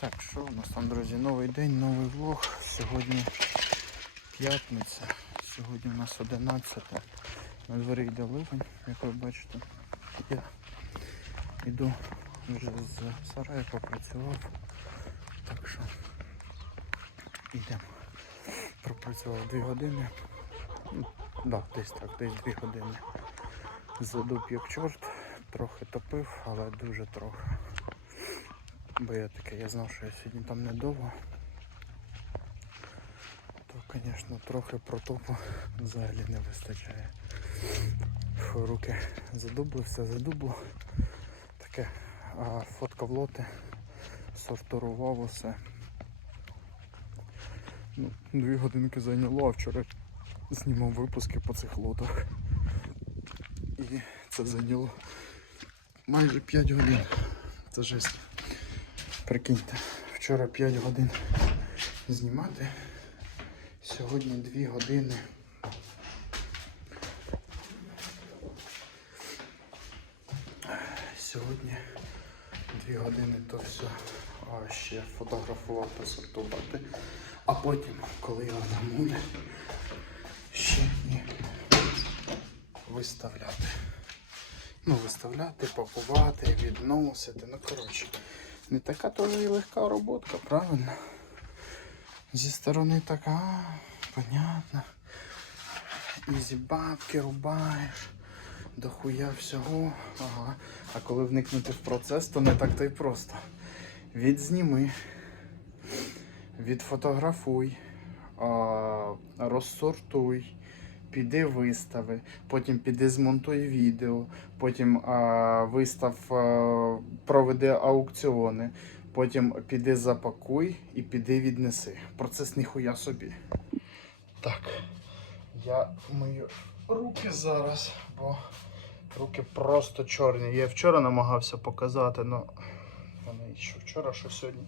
Так, що у нас там, друзі? Новий день, новий влог. Сьогодні п'ятниця. Сьогодні у нас 11. На дворі йде ливень, як ви бачите. Я йду вже з сараю, попрацював. Так що йдемо. Пропрацював 2 години. Ну, да, десь так, десь 2 години. Задуб як чорт, трохи топив, але дуже трохи. Бо я таке, я знав, що я сьогодні там недовго. То, звісно, трохи протопу взагалі не вистачає. Фу, руки задубло, все задубло. Таке, а фотка в лоти, сортував усе. Ну, дві годинки зайняло, а вчора знімав випуски по цих лотах. І це зайняло майже 5 годин. Це жесть. Прикиньте, вчора 5 годин знімати, сьогодні 2 години. Сьогодні 2 години то все а ще фотографувати, сортувати. А потім, коли я замовлю, ще і виставляти. Ну, виставляти, пакувати, відносити. Ну, коротше, не така теж і легка роботка, правильно? Зі сторони така, понятно. Ізі бабки рубаєш, дохуя всього. Ага. А коли вникнути в процес, то не так то й просто. Відзніми, відфотографуй, розсортуй, піди вистави, потім піди змонтуй відео, потім а, вистав, а, проведи аукціони, потім піди запакуй і піди віднеси. Процес ніхуя собі. Так, я мию руки зараз, бо руки просто чорні. Я вчора намагався показати, але вони що вчора, що сьогодні.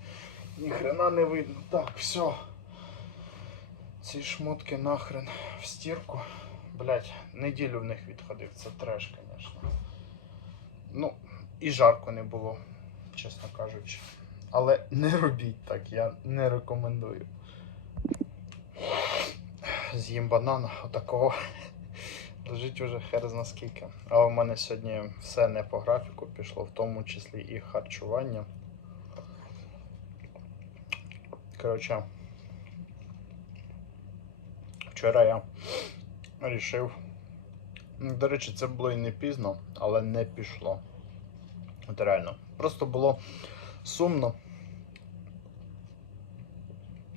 Ні хрена не видно. Так, все. Ці шмотки нахрен в стірку. Блять, неділю в них відходив, це треш, звісно. Ну, і жарко не було, чесно кажучи. Але не робіть так, я не рекомендую. З'їм банана отакого. Лежить уже хер зна скільки. А у мене сьогодні все не по графіку пішло, в тому числі і харчування. Коротше, вчора я рішив. До речі, це було і не пізно, але не пішло. От реально. Просто було сумно.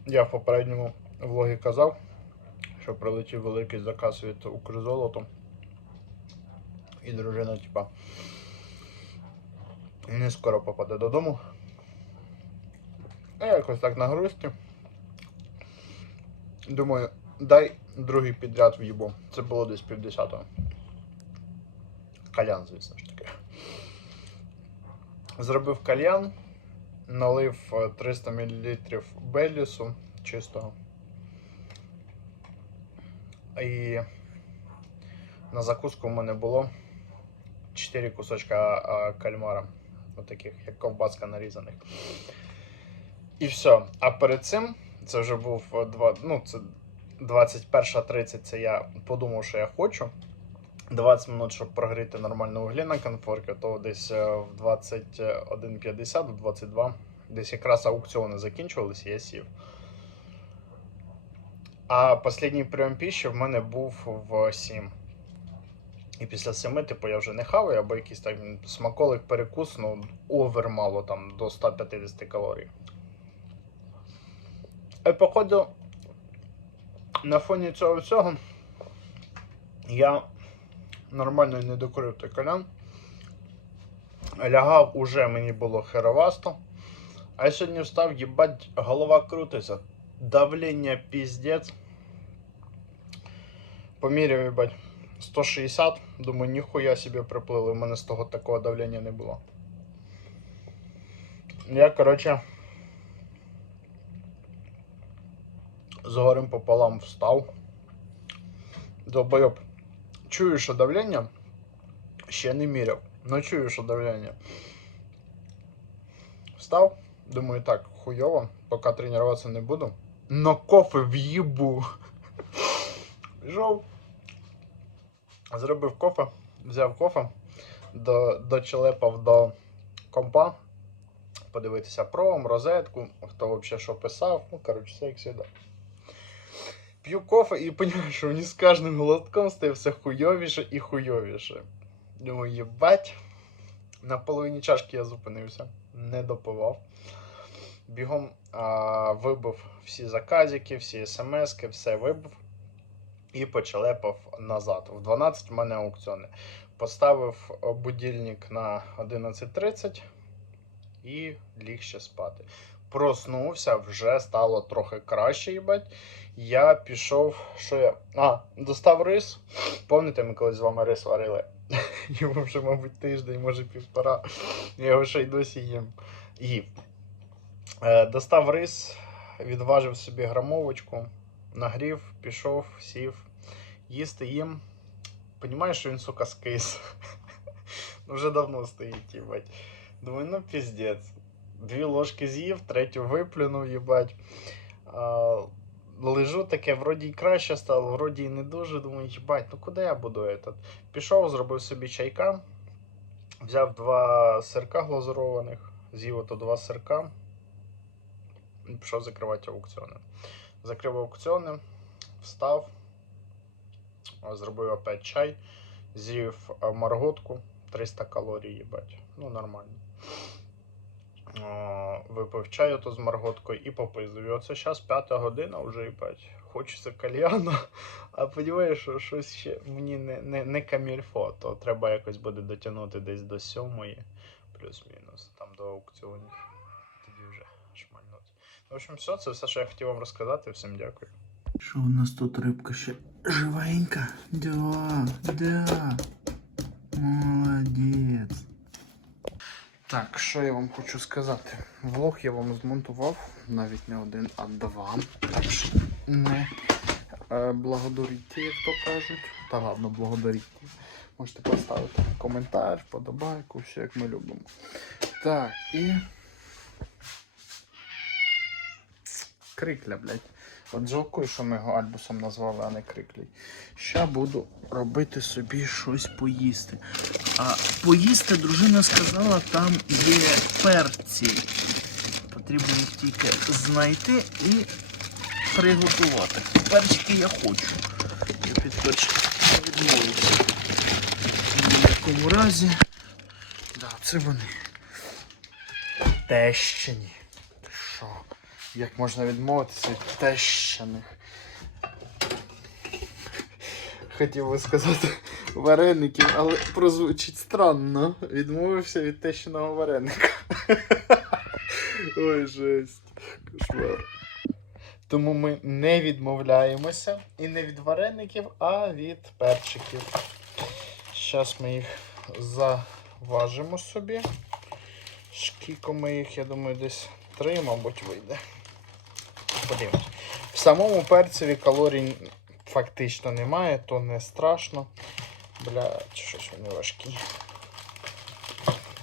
Я в попередньому влогі казав, що прилетів великий заказ від Укрзолоту. І дружина, типа, не скоро попаде додому. Я якось так на грусті. Думаю, дай другий підряд в'їбу. Це було десь півдесятого. Кальян, звісно ж таки. Зробив кальян, налив е, 300 мл белісу чистого. І на закуску в мене було 4 кусочка кальмара. Отаких, як ковбаска нарізаних. І все. А перед цим це вже був е, два, ну, це 21.30, це я подумав, що я хочу. 20 минут, щоб прогріти нормально вуглі на конфорки, то десь е, в 21.50 в 22. Десь якраз аукціони закінчувалися, я сів. А останній прийом піші в мене був в 7. І після 7, типу, я вже не хаваю, або якийсь так смаколик перекус, ну, овер мало там до 150 калорій. І походу, на фоні цього всього я нормально не докурив той калян. Лягав уже мені було херовасто. А я сьогодні встав, їбать, голова крутиться. Давлення піздець. Поміряв, їбать, 160. Думаю, ніхуя собі приплили. У мене з того такого давлення не було. Я, коротше, з горем пополам встав. Долбойоб. Чую, що давлення ще не міряв. Но чую, що давлення. Встав, Думаю, так, хуйово, поки тренуватися не буду. Но кофе в'їбу. Пішов. Зробив кофе, взяв кофе, до, дочелепав до компа. Подивитися пром, розетку, хто взагалі що писав. Ну, коротше, все як завжди. П'ю кофе і розумію, що мені з кожним глотком стає все хуйовіше і хуйовіше. Думаю, їбать. На половині чашки я зупинився, не допивав. Бігом а, вибив всі заказики, всі смски, все вибив і почелепав назад. В 12 в мене аукціони. Поставив будильник на 11.30 і ліг ще спати. Проснувся, вже стало трохи краще, їбать. Я пішов, що я. А, достав рис. Пам'ятаєте, ми колись з вами рис варили? Йому вже, мабуть, тиждень, може півтора. Я його ще й досі їм. Їв. Е, достав рис, відважив собі грамовочку, нагрів, пішов, сів, їсти їм. Понімаєш, що він, сука, скис. Вже давно стоїть, їбать. Думаю, ну піздець. Дві ложки з'їв, третю виплюнув, їбать. Лежу таке, вроді й краще стало, вроді й не дуже. Думаю, їбать, ну куди я буду этот? Пішов, зробив собі чайка, взяв два сирка глазурованих, з'їв ото два сирка і пішов закривати аукціони. Закрив аукціони, встав, зробив опять чай, з'їв марготку, 300 калорій, їбать. Ну, нормально. Випив чаю то з марготкою і попиздив. І оце зараз п'ята година вже їбать. Хочеться кальяна, а подіваєш, що щось ще мені не, не, не камільфо, то треба якось буде дотягнути десь до сьомої, плюс-мінус, там до аукціонів. Тоді вже шмальнути. В общем, все, це все, що я хотів вам розказати. Всім дякую. Що у нас тут рибка ще живенька? Да, да. Так, що я вам хочу сказати? Влог я вам змонтував, навіть не один, а два. Так що не е, благодарійте, як то кажуть. Та ладно, благодарійте. Можете поставити коментар, подобайку, все як ми любимо. Так, і. Крикля, блядь. От жалкую, що ми його альбусом назвали, а не криклій. Ща буду робити собі щось поїсти. А поїсти дружина сказала, там є перці. Потрібно їх тільки знайти і приготувати. Перчики я хочу. Я під перчики відмовився. В якому разі. Да, це вони. Тещині. Як можна відмовитися від тещаних? Хотів би сказати вареників, але прозвучить странно. Відмовився від тещиного вареника. Ой, жесть. Кошмар. Тому ми не відмовляємося і не від вареників, а від перчиків. Зараз ми їх заважимо собі. Скільки ми їх, я думаю, десь три, мабуть, вийде. Подивимось. В самому перцеві калорій фактично немає, то не страшно. Бля, чи щось вони важкі.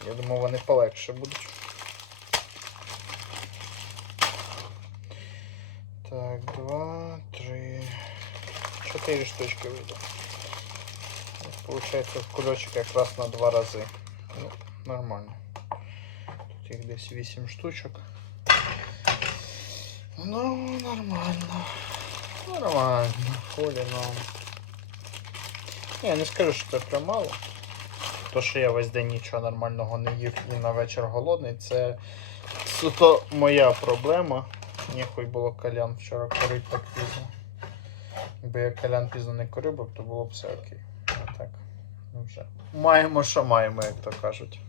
Я думаю, вони полегше будуть. Так, два, три, чотири штучки вийде. Получається кульочок якраз на два рази. Ну, нормально. Тут їх десь 8 штучок. Ну, нормально. Нормально. Хулі нам. Ні, Я не скажу, що це прям мало. То, що я весь день нічого нормального не їв і на вечір голодний, це суто моя проблема. Ніхуй було калян вчора курити так пізно. Якби я калян пізно не курив, то було б все окей. А так, ну вже. Маємо, що маємо, як то кажуть.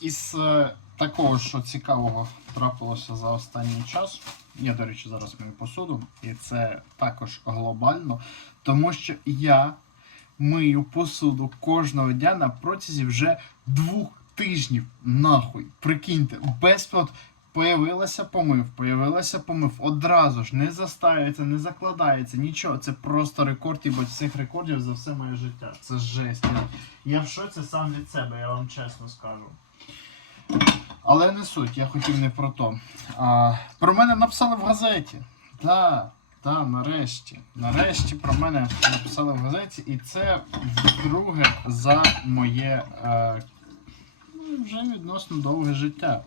Із е, такого, що цікавого трапилося за останній час. Я, до речі, зараз мию посуду, і це також глобально, тому що я мию посуду кожного дня на протязі вже двох тижнів. Нахуй. Прикиньте, без от Появилася помив, появилася помив. Одразу ж не застаюється, не закладається, нічого. Це просто рекорд, і цих рекордів за все моє життя. Це жесть. Я в шоці сам від себе, я вам чесно скажу. Але не суть, я хотів не про то. А, про мене написали в газеті. Так, так, нарешті. Нарешті про мене написали в газеті, і це вдруге за моє е, ну, вже відносно довге життя.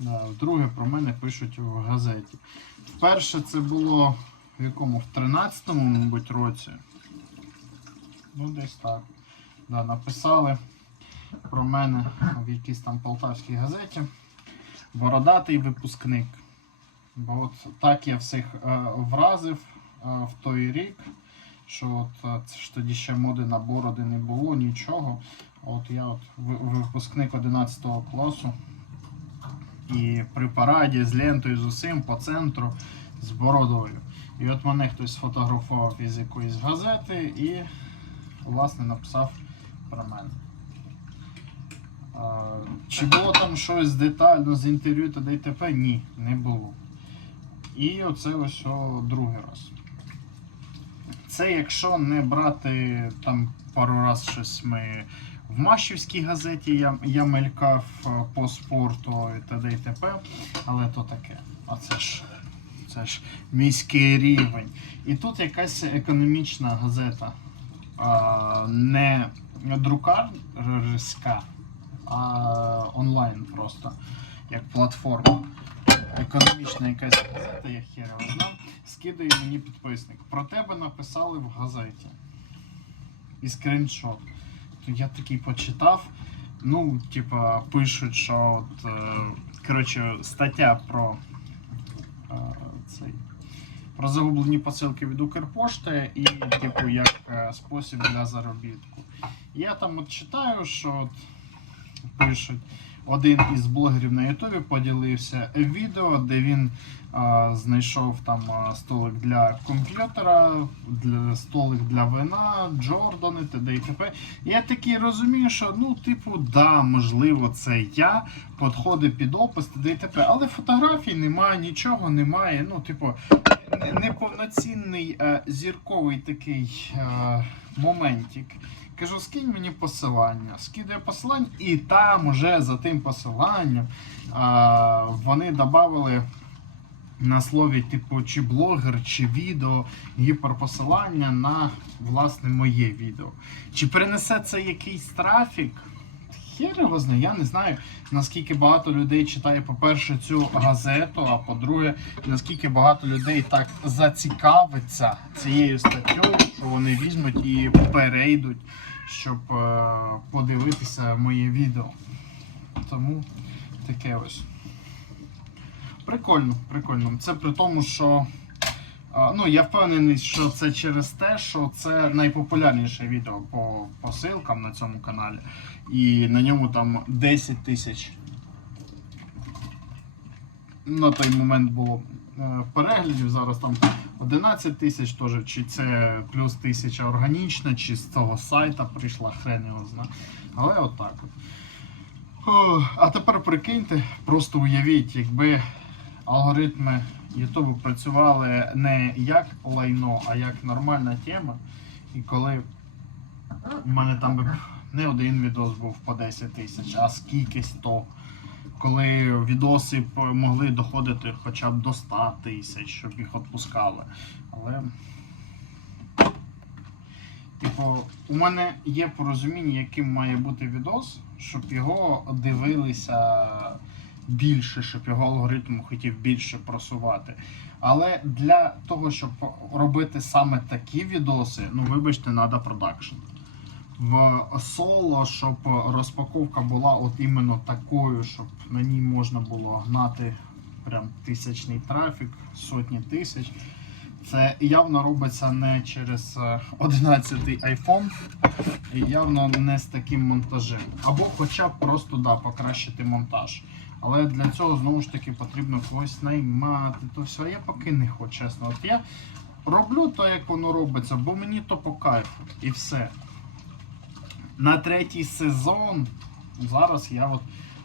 Да, вдруге про мене пишуть в газеті. Вперше це було в якому? В 13-му, мабуть, році. Ну, десь так. Да, написали про мене в якійсь там полтавській газеті. Бородатий випускник. Бо от так я всіх е, вразив е, в той рік, що от е, це ж тоді ще моди на бороди не було, нічого. От я от випускник 11 класу. І при параді з лентою з усім по центру з бородою. І от мене хтось сфотографував із якоїсь газети і власне написав про мене. Чи було там щось детально з інтерв'ю та ДТП? Ні, не було. І оце ось другий раз. Це якщо не брати там пару раз щось ми в Машівській газеті я, я мелькав е, по спорту і т.д. і т.п. Але то таке. А це ж, це ж міський рівень. І тут якась економічна газета. А, не друкарська, а онлайн просто, як платформа. Економічна якась газета, я хер його знав, скидає мені підписник. Про тебе написали в газеті. І скріншот. То я такий почитав. Ну, типа, пишуть, що от, е, коротше, стаття про е, цей. Про загублені посилки від Укрпошти і, типу, як е, спосіб для заробітку. Я там от читаю, що от пишуть, один із блогерів на Ютубі поділився відео, де він а, знайшов там а, столик для комп'ютера, для, столик для вина, Джордани, т.д. і т.п. Я такий розумію, що ну, типу, да, можливо, це я, підходить під опис, т.д. і т.п. Але фотографій немає, нічого немає. Ну, типу, неповноцінний е, зірковий такий е, моментик. Кажу, скинь мені посилання. Скидаю посилання, і там уже за тим посиланням а, вони додали на слові, типу, чи блогер, чи відео, гіперпосилання на власне моє відео. Чи принесе це якийсь трафік? Хер його знає, я не знаю, наскільки багато людей читає, по-перше, цю газету, а по-друге, наскільки багато людей так зацікавиться цією статтю, що вони візьмуть і перейдуть, щоб е, подивитися моє відео. Тому таке ось. Прикольно, прикольно. Це при тому, що. Ну, я впевнений, що це через те, що це найпопулярніше відео по посилкам на цьому каналі. І на ньому там 10 тисяч. На той момент було е, переглядів, зараз там 11 тисяч теж, чи це плюс тисяча органічна, чи з цього сайта прийшла, хрен його зна. Але отак от. А тепер прикиньте, просто уявіть, якби алгоритми Ютубу працювали не як лайно, а як нормальна тема. І коли у мене там не один відос був по 10 тисяч, а скільки 100. Коли відоси могли доходити хоча б до 100 тисяч, щоб їх відпускали. Але. Типу, у мене є порозуміння, яким має бути відос, щоб його дивилися більше, щоб його алгоритм хотів більше просувати. Але для того, щоб робити саме такі відоси, ну вибачте, треба продакшн. В соло, щоб розпаковка була от іменно такою, щоб на ній можна було гнати прям тисячний трафік, сотні тисяч. Це явно робиться не через е, 11-й iPhone і явно не з таким монтажем. Або хоча б просто да, покращити монтаж. Але для цього знову ж таки потрібно когось наймати. То все, я поки не хочу, чесно. От я роблю то, як воно робиться, бо мені то по кайфу. І все. На третій сезон зараз я от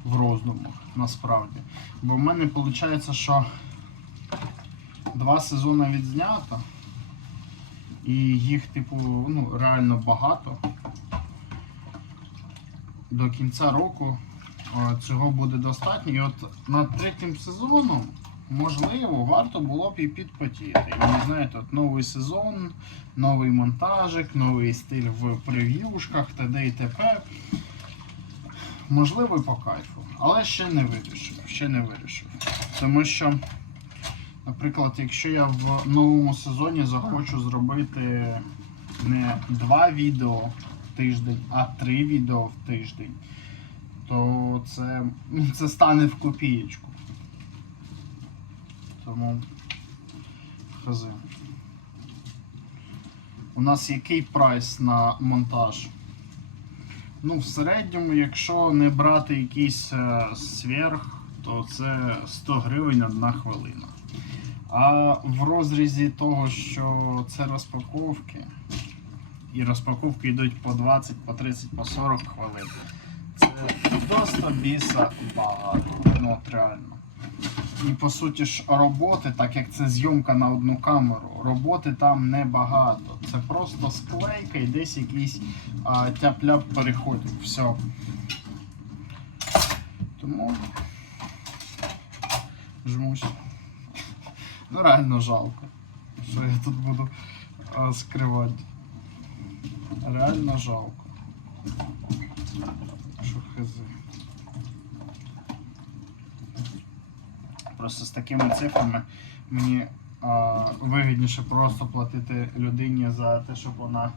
в роздумах, насправді. Бо в мене виходить, що два сезони відзнято. І їх, типу, ну, реально багато. До кінця року Цього буде достатньо. І от над третім сезоном, можливо, варто було б і підпотіти. І ви знаєте, от новий сезон, новий монтажик, новий стиль в прев'юшках, т.д. і т.п. Можливо, по кайфу. Але ще не вирішив. Ще не вирішив. Тому що, наприклад, якщо я в новому сезоні захочу зробити не два відео в тиждень, а три відео в тиждень, то це, це стане в копієчку. Тому хз. У нас який прайс на монтаж? Ну, в середньому, якщо не брати якийсь е, сверх, то це 100 гривень одна хвилина. А в розрізі того, що це розпаковки, і розпаковки йдуть по 20, по 30, по 40 хвилин. Це просто біса багато. Ну, от реально. І по суті ж роботи, так як це зйомка на одну камеру, роботи там небагато. Це просто склейка і десь якийсь тяп-ляп переходить. Все. Тому жмусь. Ну реально жалко, що я тут буду а, скривати. Реально жалко. Що хз. Просто з такими цифрами мені а, вигідніше просто платити людині за те, щоб вона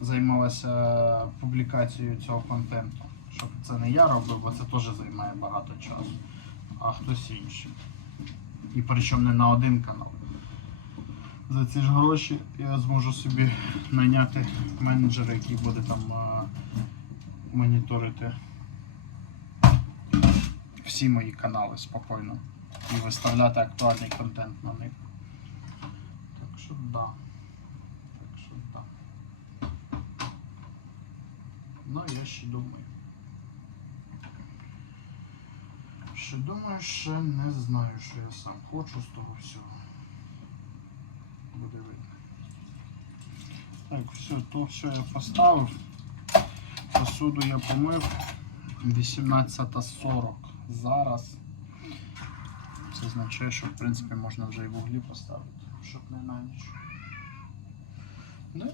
займалася публікацією цього контенту. Щоб це не я робив, бо це теж займає багато часу, а хтось інший. І причому не на один канал. За ці ж гроші я зможу собі найняти менеджера, який буде там моніторити всі мої канали спокійно і виставляти актуальний контент на них. Так що да. Так що да. Ну, я ще думаю. Ще думаю, ще не знаю, що я сам хочу з того всього. Буде видно. Так, все, то все я поставив. Посуду я помив. 18.40 зараз. Це означає, що в принципі можна вже і в углі поставити, щоб не на ніч. Ну,